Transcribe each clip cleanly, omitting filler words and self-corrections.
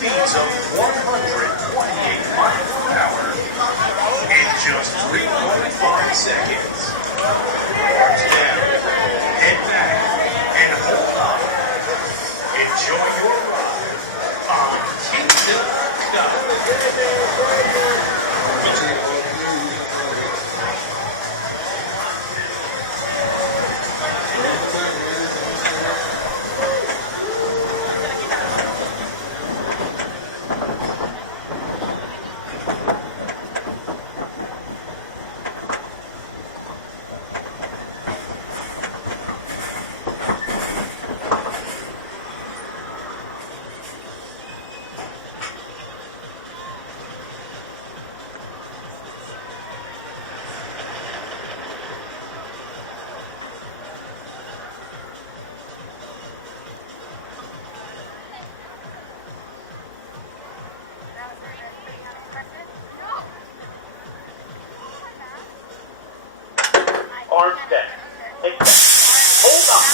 speeds of 128 miles per hour in just 3.5 seconds. Arms down, head back, and hold on. Enjoy your ride on Kingda Ka. Arms down. Head back. Hold on.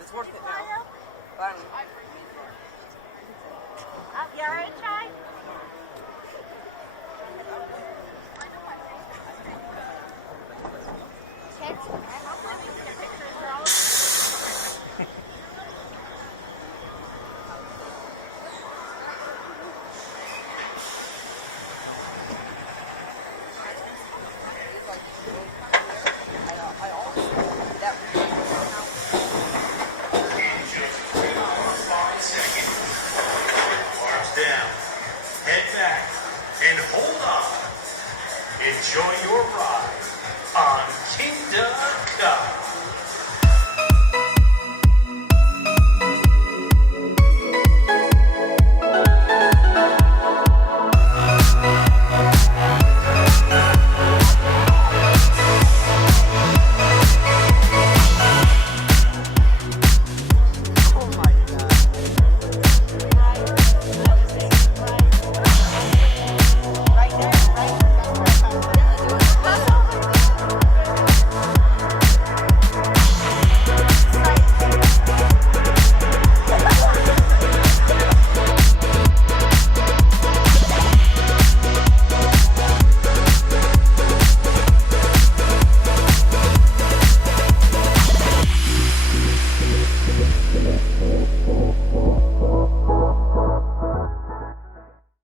It's worth it now. Finally. You alright, Chai?